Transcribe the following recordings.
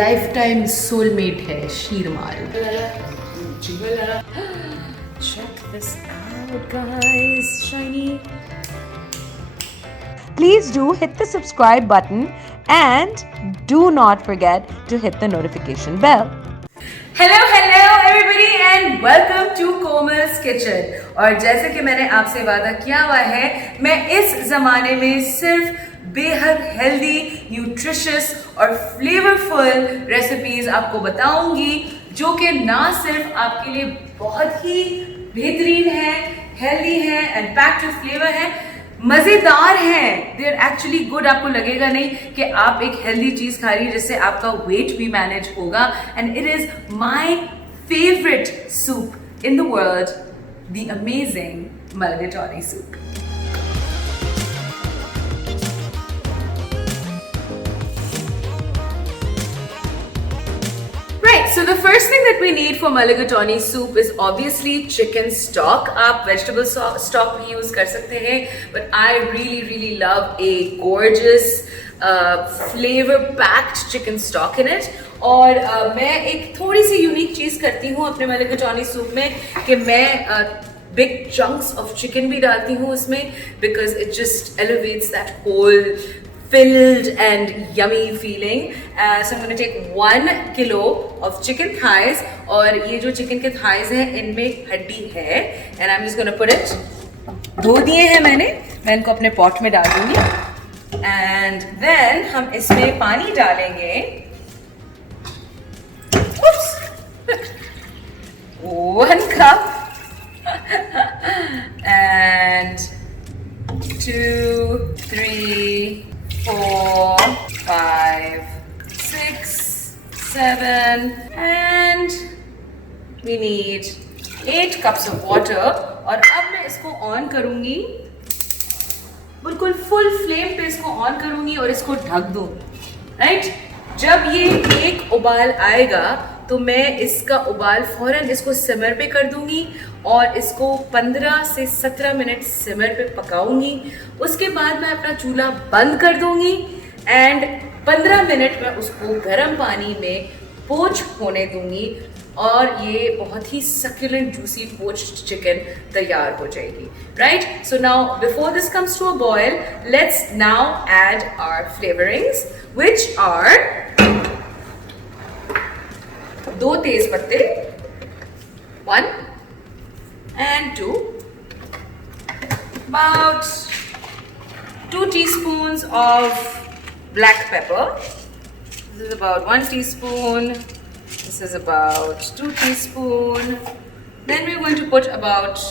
Life time soulmate है sheermal. Check this out, guys. Shiny. Please do hit the subscribe button and do not forget to hit the notification bell. Hello everybody and welcome to Komal's Kitchen. और जैसे कि मैंने आपसे वादा किया हुआ है, मैं इस ज़माने में सिर्फ बेहद हेल्दी, न्यूट्रिशियस और फ्लेवरफुल रेसिपीज़ आपको बताऊंगी जो कि ना सिर्फ आपके लिए बहुत ही बेहतरीन है, हेल्दी है एंड पैक्ड विद फ्लेवर है, मज़ेदार हैं। They are actually good. आपको लगेगा नहीं कि आप एक हेल्दी चीज़ खा रही है जिससे आपका वेट भी मैनेज होगा। And it is my favourite soup in the world, the amazing mulligatawny soup. So the first thing that we need for mulligatawny soup is obviously chicken stock. आप vegetable stock भी use कर सकते हैं, but I really love a gorgeous flavor-packed chicken stock in it. और मैं एक थोड़ी सी unique चीज़ करती हूँ अपने mulligatawny soup में कि मैं big chunks of chicken भी डालती हूँ उसमें, because it just elevates that whole filled and yummy feeling. So I'm going to take 1 kilo of chicken thighs. और ये जो chicken के thighs हैं इनमें हड्डी है, and I'm just going to put it, धो दिए हैं मैं इनको अपने pot में डाल दूंगी। and then हम इसमें पानी डालेंगे। Oops! 1 cup and 2, 3, 4, 5, 6, 7 and we need 8 cups of water। और अब मैं इसको ऑन करूंगी, बिल्कुल फुल फ्लेम पे इसको ऑन करूंगी और इसको ढक दूं। राइट? जब ये एक उबाल आएगा तो मैं इसका उबाल फौरन इसको सिमर पे कर दूंगी और इसको 15 से 17 मिनट सिमर पे पकाऊंगी। उसके बाद मैं अपना चूल्हा बंद कर दूंगी एंड 15 मिनट में उसको गर्म पानी में पोच होने दूंगी और ये बहुत ही सक्यूलेंट जूसी पोच्ड चिकन तैयार हो जाएगी। Right? So now before this comes to a boil, let's now add our flavourings which are 2 तेज पत्ते, 1 and 2, about 2 teaspoons of black pepper. This is about 1 teaspoon. This is about 2 teaspoons. Then we're going to put about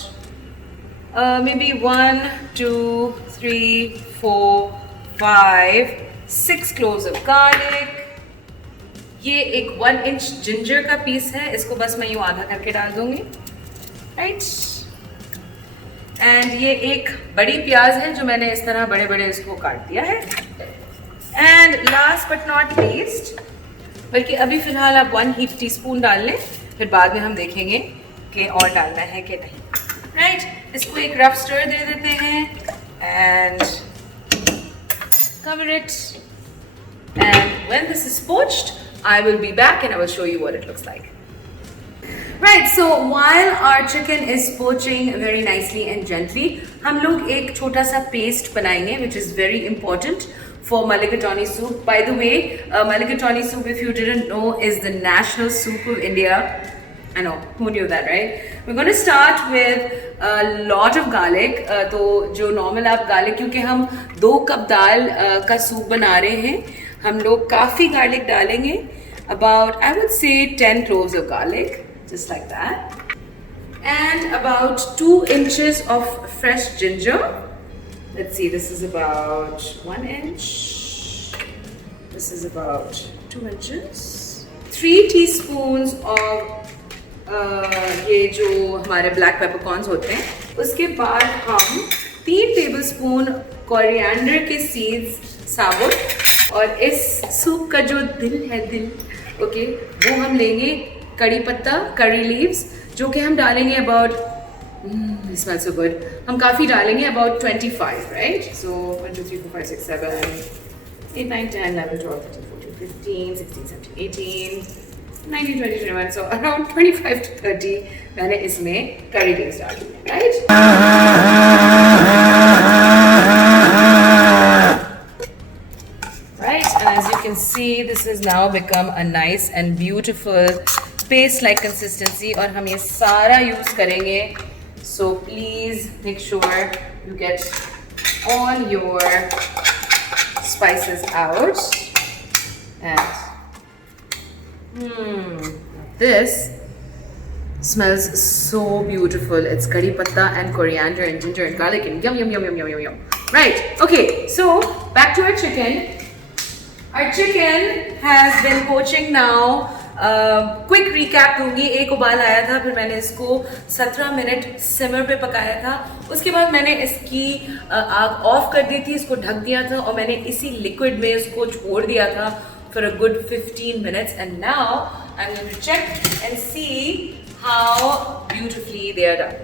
maybe 1, 2, 3, 4, 5, 6 cloves of garlic. ये एक 1 inch ginger का piece है, इसको बस मैं यूँ आधा करके डाल दूंगी। राइट? एंड ये एक बड़ी प्याज है जो मैंने इस तरह बड़े बड़े इसको काट दिया है। And last but not least, बल्कि अभी फिलहाल आप 1 हीप टीस्पून डाल लें, फिर बाद में हम देखेंगे कि और डालना है कि नहीं। राइट? इसको एक रफ स्टर दे देते हैं and cover it, and when this is poached I will be back and I will show you what it looks like. Right, so while our chicken is poaching very nicely and gently, हम लोग एक छोटा सा paste बनाएंगे which is very important for mulligatawny soup. By the way, mulligatawny soup, if you didn't know, is the national soup of India. I know, who knew that, right? We're going to start with a lot of garlic. तो जो normal आप garlic, क्योंकि हम 2 cup दाल का soup बना रहे हैं, हम लोग काफ़ी garlic डालेंगे, about I would say 10 cloves of garlic, just like that, and about 2 inches of fresh ginger. Let's see, this is about 1 inch, this is about 2 inches, 3 teaspoons of ये जो हमारे black peppercorns होते हैं, उसके बाद हम 3 tablespoon coriander के seeds साबुत, और इस सूप का जो दिल है, ओके, वो हम लेंगे कड़ी पत्ता, करी लीव्स, जो कि हम डालेंगे अबाउट smells so good. हम काफ़ी डालेंगे, about 25, right? So 1, 2, 3, 4, 5, 6, 7, 8, 9, 10, 11, 12, 13, 14, 15, 16, 17, 18, 19, 20, 21. So around 25 to 30 मैंने इसमें curry leaves डाली, right? Right, and as you can see, this has now become a nice and beautiful paste-like consistency. और हम ये सारा use करेंगे. So please make sure you get all your spices out. And this smells so beautiful. It's curry patta and coriander and ginger and garlic and yum yum yum yum yum yum yum. Right. Okay. So back to our chicken. Our chicken has been poaching now. Quick recap दूंगी. एक उबाल आया था, फिर मैंने इसको 17 minute सिमर पे पकाया था. उसके बाद मैंने इसकी आग ऑफ कर दी थी, इसको ढक दिया था और मैंने इसी लिक्विड में इसको छोड़ दिया था for a good 15 minutes. And now I'm going to check and see how beautifully they are done.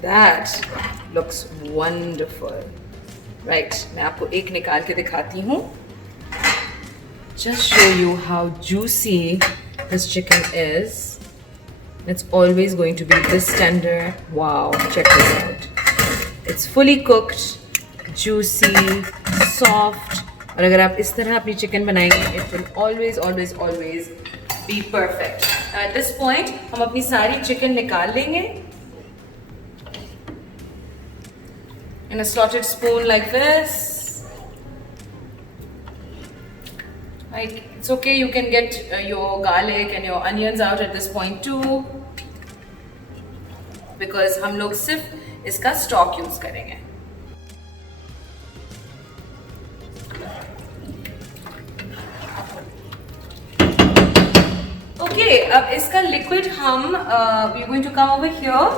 That looks wonderful. Right, मैं आपको एक निकाल के दिखाती हूँ. Just show you how juicy this chicken is. It's always going to be this tender. Wow, check this out. It's fully cooked, juicy, soft. और अगर आप इस तरह अपनी चिकन बनाएंगे, it will always, always, always be perfect. At this point, हम अपनी सारी चिकन निकाल लेंगे. In a slotted spoon like this. Like, it's okay, you can get your garlic and your onions out at this point too, because हम लोग सिर्फ इसका stock use करेंगे. Okay, अब इसका liquid हम we're going to come over here.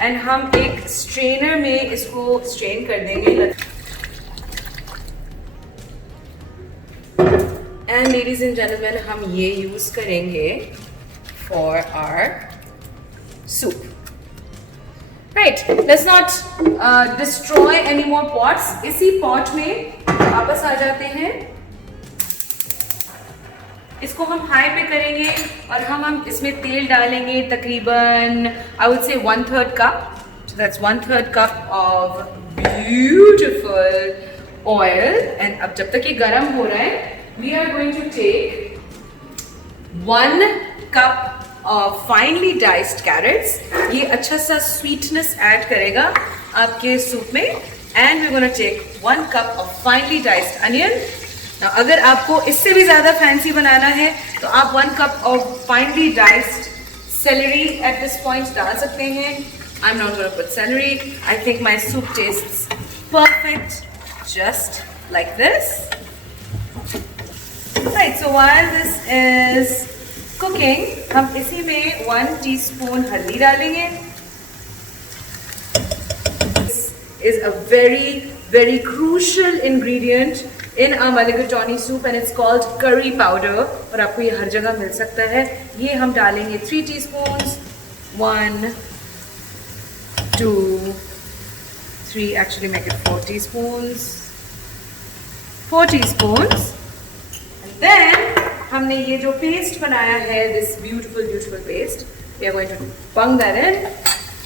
And हम एक स्ट्रेनर में इसको स्ट्रेन कर देंगे. एंड लेडीज एंड जेंटलमैन, हम ये यूज करेंगे for our soup. Right, let's not destroy any more pots. इसी पॉट में वापस आ जाते हैं. इसको हम हाई पे करेंगे और हम इसमें तेल डालेंगे तकरीबन I would say 1/3 cup. So that's 1/3 cup of beautiful oil. And अब जब तक ये गर्म हो रहा है, we are going to take 1 cup of finely diced carrots. ये अच्छा सा sweetness add करेगा आपके सूप में. And we're going to take 1 cup of finely diced onion. Now, अगर आपको इससे भी ज़्यादा फैंसी बनाना है तो आप 1 cup of finely diced celery at this point डाल सकते हैं. I'm not going to put celery. I think my soup tastes perfect just like this. Right, so while this is cooking, हम इसी में 1 teaspoon हल्दी डालेंगे. This is a very, very crucial ingredient in a mulligatawny soup and it's called curry powder. और आपको ये हर जगह मिल सकता है. ये हम डालेंगे 3 teaspoons. 1, 2, 3, actually make it 4 teaspoons. 4 teaspoons. And then हमने ये जो paste बनाया है, this beautiful, beautiful paste, we are going to bung that in,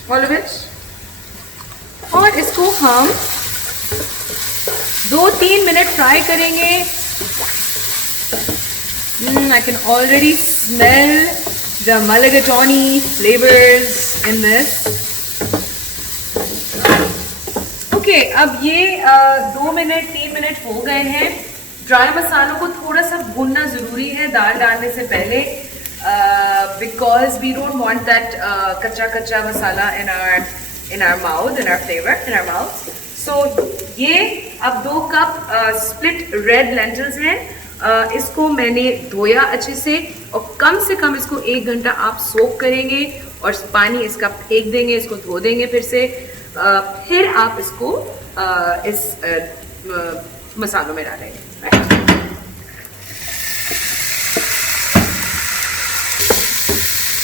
all of it. और इसको हम 2-3 मिनट फ्राई करेंगे. I can already smell the mulligatawny flavors in this. Okay, अब ये 2 मिनट 3 मिनट हो गए हैं. ड्राई मसालों को थोड़ा सा भूनना ज़रूरी है दाल डालने से पहले, because we don't want that कच्चा कच्चा मसाला in our mouth, in our flavor, in our mouth. So ये अब 2 कप स्प्लिट रेड लेंटल्स हैं. इसको मैंने धोया अच्छे से और कम से कम इसको 1 घंटा आप सोक करेंगे और पानी इसका फेंक देंगे, इसको धो देंगे फिर से. फिर आप इसको इस मसालों में डालेंगे.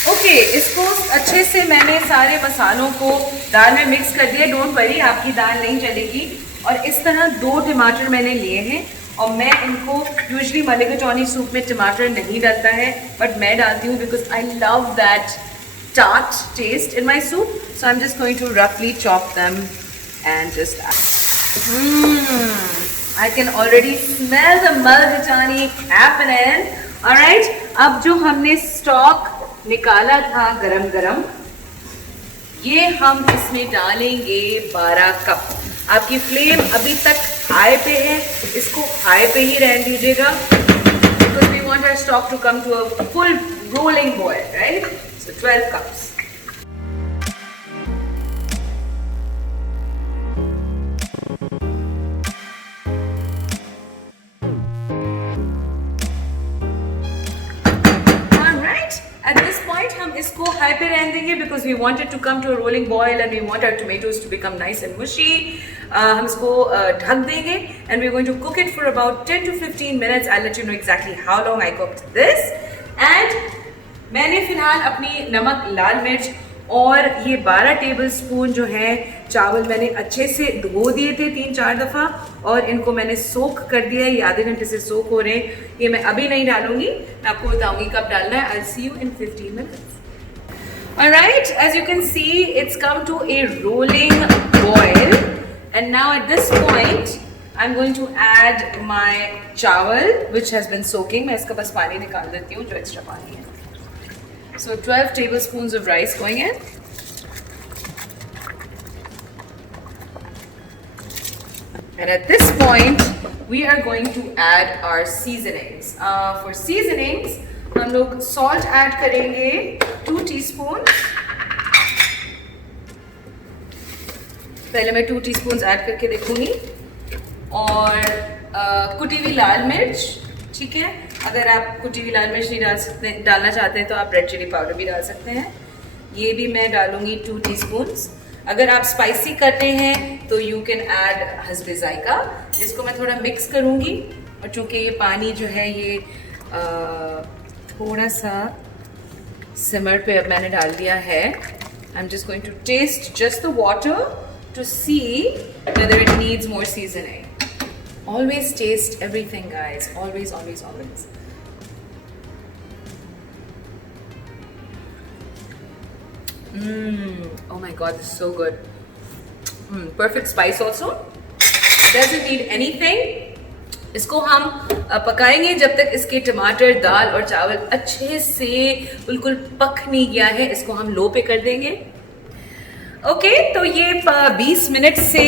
ओके, इसको अच्छे से मैंने सारे मसालों को दाल में मिक्स कर दिया. डोंट वरी, आपकी दाल नहीं चलेगी. और इस तरह 2 टमाटर मैंने लिए हैं और मैं इनको यूजुअली मलिगटोनी सूप में टमाटर नहीं डालता है बट मैं डालती हूँ because I love that tart taste in my soup. So I'm just going to roughly chop them and just I can already smell the mulligatawny happening. Alright, अब जो हमने स्टॉक निकाला था गरम गरम, ये हम इसमें डालेंगे 12 कप। आपकी फ्लेम अभी तक हाई पे है, इसको हाई पे ही रहने दीजिएगा because we want our stock to come to a full rolling boil, right? So 12 cups. At this point, हम इसको हाई पे रहने देंगे because we want it to come to a rolling boil and we want our tomatoes to become nice and mushy. हम इसको ढक देंगे and we're going to cook it for about 10 to 15 minutes. I'll let you know exactly how long I cooked this. And मैंने फिलहाल अपनी नमक, लाल मिर्च और ये 12 टेबलस्पून जो है चावल मैंने अच्छे से धो दिए थे 3-4 दफ़ा और इनको मैंने सोक कर दिया है। ये आधे घंटे से सोक हो रहे हैं। ये मैं अभी नहीं डालूंगी, मैं आपको बताऊंगी कब डालना है। I'll see you in 15 minutes. Alright, as you can see, it's come to a rolling boil. And now at this point, I'm going to add my chawal, which has been soaking. मैं इसका बस पानी निकाल देती हूँ, जो extra पानी है। So 12 tablespoons of rice going in. And at this point, we are going to add our seasonings. For seasonings, हम लोग salt add करेंगे 2 teaspoons. पहले मैं 2 teaspoons add करके देखूंगी और कुटी हुई लाल मिर्च, ठीक है। अगर आप कुटी हुई लाल मिर्च नहीं डालना चाहते हैं तो आप रेड चिली पाउडर भी डाल सकते हैं। ये भी मैं डालूंगी 2 टीस्पून्स। अगर आप स्पाइसी करते हैं तो यू कैन ऐड हस्बे जायका। इसको मैं थोड़ा मिक्स करूंगी और चूंकि ये पानी जो है ये थोड़ा सा सिमर पे अब मैंने डाल दिया है। I am just going to taste just the water to see whether it needs more seasoning. Always taste everything, guys. Always, always, always. Oh my God, this is so good. Perfect spice also. Doesn't need anything. इसको हम पकाएंगे जब तक इसके टमाटर, दाल और चावल अच्छे से बिल्कुल पक नहीं गया है। इसको हम लो पे कर देंगे। ओके, तो ये 20 मिनट से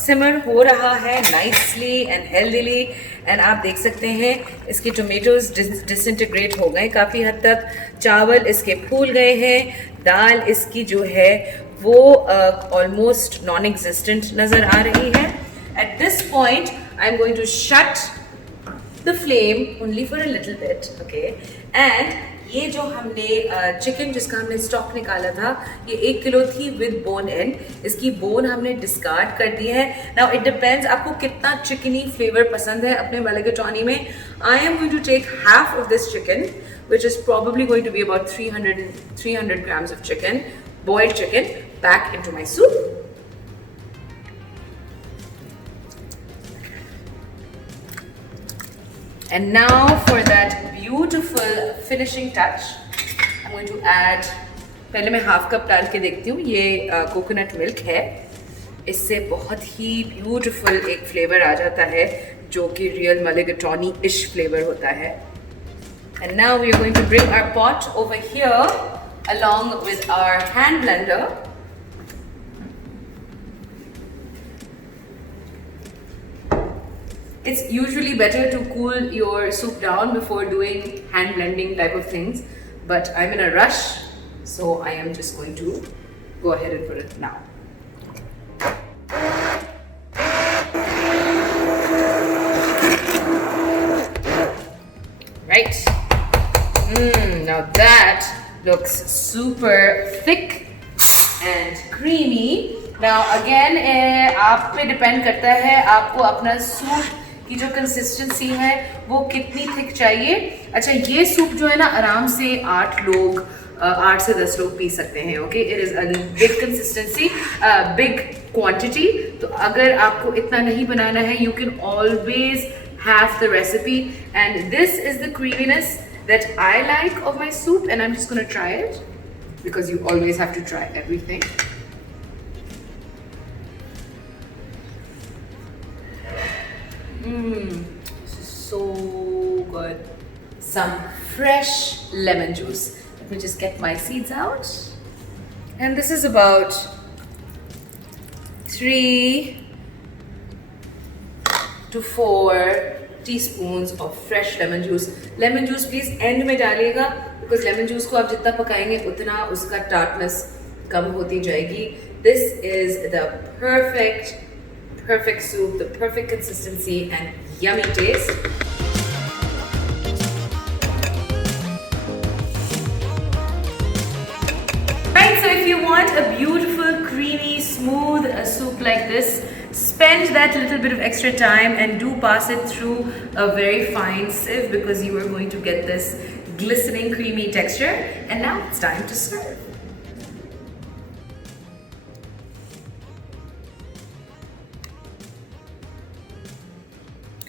सिमर हो रहा है नाइसली एंड हेल्दीली एंड आप देख सकते हैं इसके टोमेटोज डिसइंटीग्रेट हो गए काफ़ी हद तक। चावल इसके फूल गए हैं, दाल इसकी जो है वो ऑलमोस्ट नॉन एग्जिस्टेंट नज़र आ रही है। At this point I am going to shut the flame only for a little bit, okay. And ये जो हमने चिकन जिसका हमने स्टॉक निकाला था, ये 1 किलो थी विद बोन एंड। इसकी बोन हमने डिस्कार्ड कर दी है। नाउ इट डिपेंड्स आपको कितना चिकनी फ्लेवर पसंद है अपने मलिगटोनी में। I am going to take half of this chicken which is probably going to be about 300 grams of chicken, boiled chicken, back into my soup. And now for that beautiful finishing touch, I'm going to add, पहले मैं half cup डाल के देखती हूँ। ये coconut milk है, इससे बहुत ही ब्यूटीफुल एक फ्लेवर आ जाता है जो कि रियल मलिगटोनी इश फ्लेवर होता है। And now we are going to bring our pot over here along with our hand blender. It's usually better to cool your soup down before doing hand blending type of things, but I'm in a rush, so I am just going to go ahead and put it now. Right. Now that looks super thick and creamy. Now again, आप पे depend करता है आपको अपना soup की जो consistency है वो कितनी थिक चाहिए। अच्छा, ये सूप जो है ना आराम से 8 लोग 8 से 10 लोग पी सकते हैं. Okay, it is a big consistency, big quantity. तो अगर आपको इतना नहीं बनाना है, you can always have the recipe, and this is the creaminess that I like of my soup, and I'm just going to try it because you always have to try everything. This is so good. Some fresh lemon juice. Let me just get my seeds out. And this is about 3 to 4 teaspoons of fresh lemon juice. Lemon juice please end में डालिएगा because lemon juice को आप जितना पकाएंगे उतना उसका tartness कम होती जाएगी. This is the perfect soup, the perfect consistency and yummy taste. Right, so if you want a beautiful, creamy, smooth soup like this, spend that little bit of extra time and do pass it through a very fine sieve because you are going to get this glistening, creamy texture. And now it's time to serve.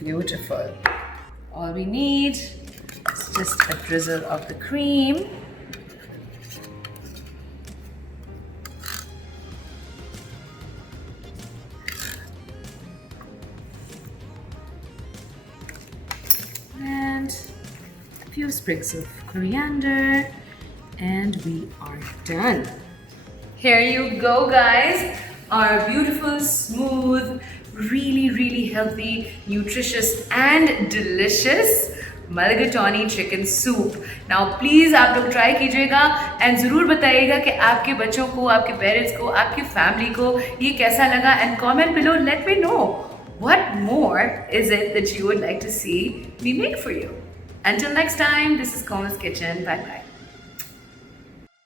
Beautiful. All we need is just a drizzle of the cream. And a few sprigs of coriander, and we are done. Here you go, guys. Our beautiful, smooth, really healthy, nutritious and delicious mulligatawny chicken soup. Now please आप लोग try कीजिएगा and ज़रूर बताइएगा कि आपके बच्चों को, आपके parents को, आपकी family को ये कैसा लगा, and comment below, let me know what more is it that you would like to see me make for you. Until next time, this is Komal's Kitchen. Bye bye.